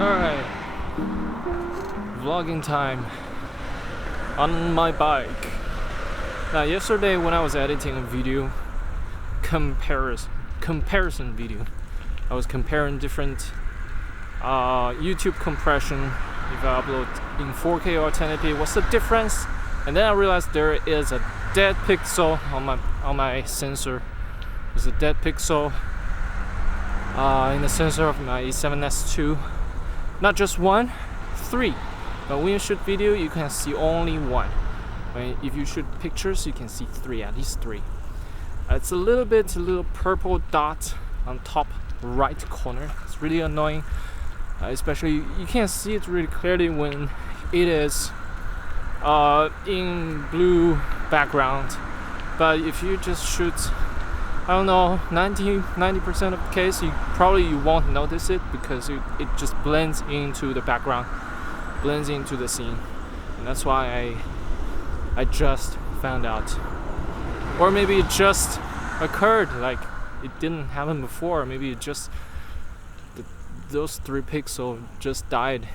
Alright, vlogging time on my bike. Now yesterday when I was editing a video comparison video, I was comparing different YouTube compression. If I upload in 4K or 1080p, what's the difference? And then I realized there is a dead pixel on my sensor. There's a dead pixel in the sensor of my A7SII. Not just one, 3. But when you shoot video, you can see only 1. If you shoot pictures, you can see 3, at least 3. It's a little purple dot on top right corner. It's really annoying. Especially you can't see it really clearly when it is in blue background. But if you just shoot, I don't know, 90% of the case, you won't notice it because it just blends into the background, blends into the scene. And that's why I just found out. Or maybe it just occurred, like it didn't happen before. Maybe it just those 3 pixels just died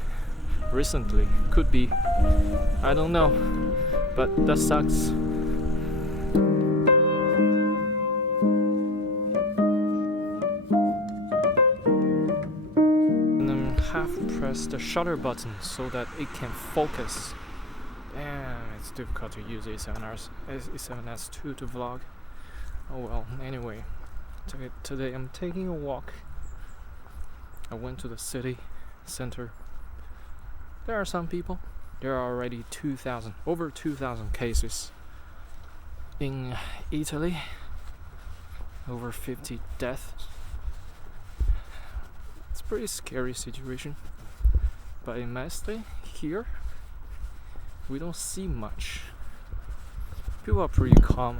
recently. Could be. I don't know. But that sucks. And then half press the shutter button so that it can focus. Damn, it's difficult to use A7S2 to vlog. Oh well, anyway. Today I'm taking a walk. I went to the city center. There are some people. There are already over 2,000 cases in Italy. Over 50 deaths. It's a pretty scary situation. But in Mestre, here, we don't see much. People are pretty calm.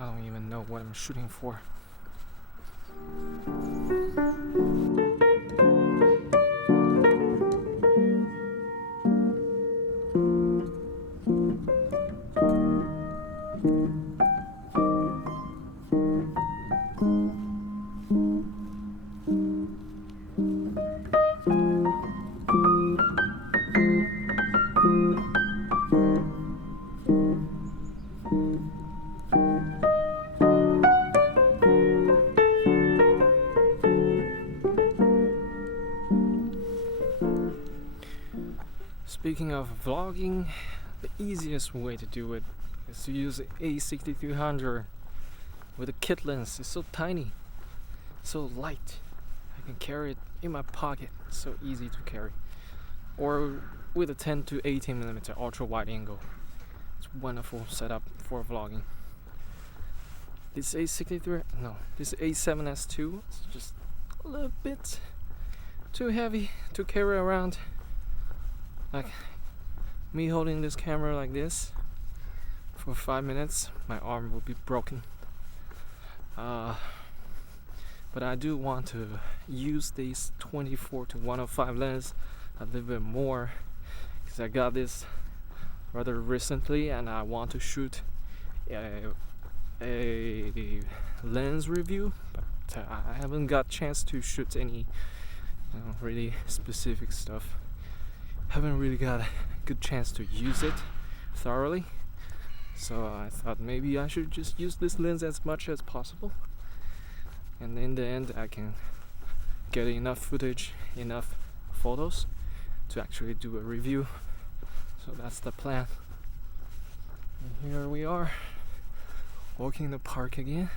I don't even know what I'm shooting for. Speaking of vlogging, the easiest way to do it is to use A6300 with a kit lens. It's so tiny, so light. I can carry it in my pocket. It's so easy to carry. Or with a 10 to 18mm ultra wide angle. It's a wonderful setup for vlogging. This A7S2 is just a little bit too heavy to carry around. Like me holding this camera like this for 5 minutes, my arm will be broken. But I do want to use this 24 to 105 lens a little bit more because I got this rather recently and I want to shoot a lens review, but I haven't got a chance to shoot any really specific stuff. Haven't really got a good chance to use it thoroughly, so I thought maybe I should just use this lens as much as possible, and in the end I can get enough footage, enough photos to actually do a review. So that's the plan. And here we are, walking in the park again.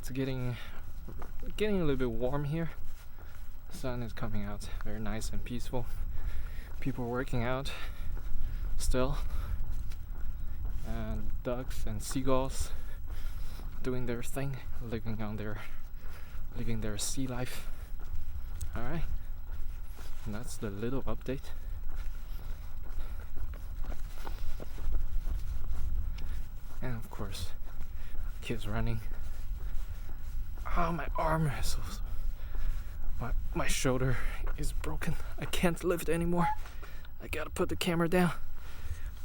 It's getting a little bit warm here. The sun is coming out, very nice and peaceful. People working out still, and ducks and seagulls doing their thing, living their sea life. All right, and that's the little update. And of course, kids running. Oh, my arm is so, my shoulder is broken. I can't lift anymore. I gotta put the camera down.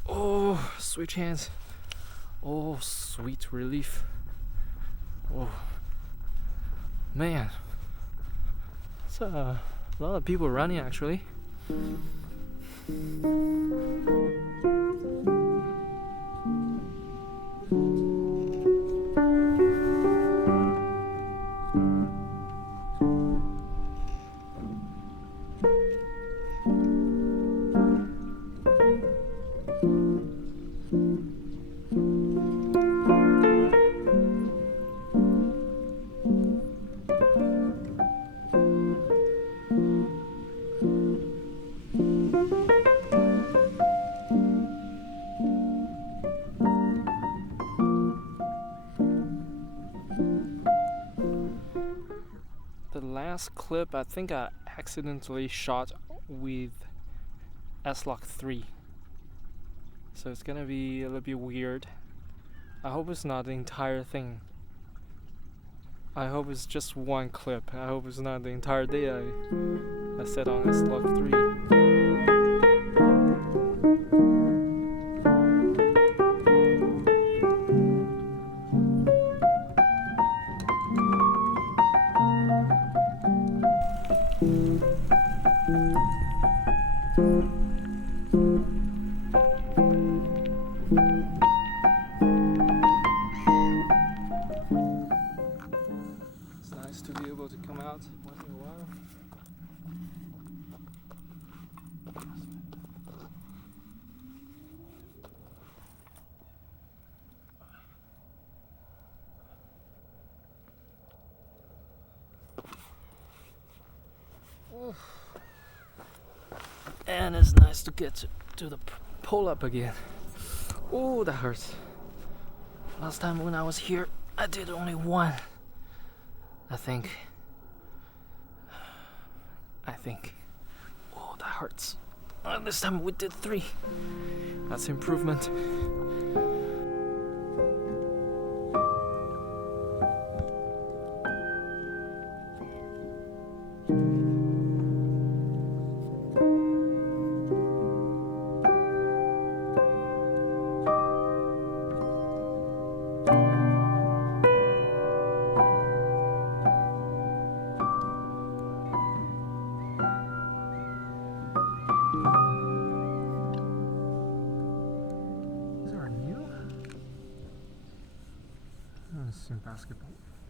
Oh, switch hands. Oh, sweet relief. Oh, man. It's a lot of people running actually. Last clip I think I accidentally shot with S-Log3, so it's gonna be a little bit weird. I hope it's not the entire thing. I hope it's just one clip. I hope it's not the entire day I set on S-Log3. To be able to come out once in a while. And it's nice to get to the pull-up again. Oh, that hurts. Last time when I was here, I did only one. I think. Oh, that hurts. This time we did 3. That's improvement.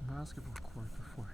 Basketball court before.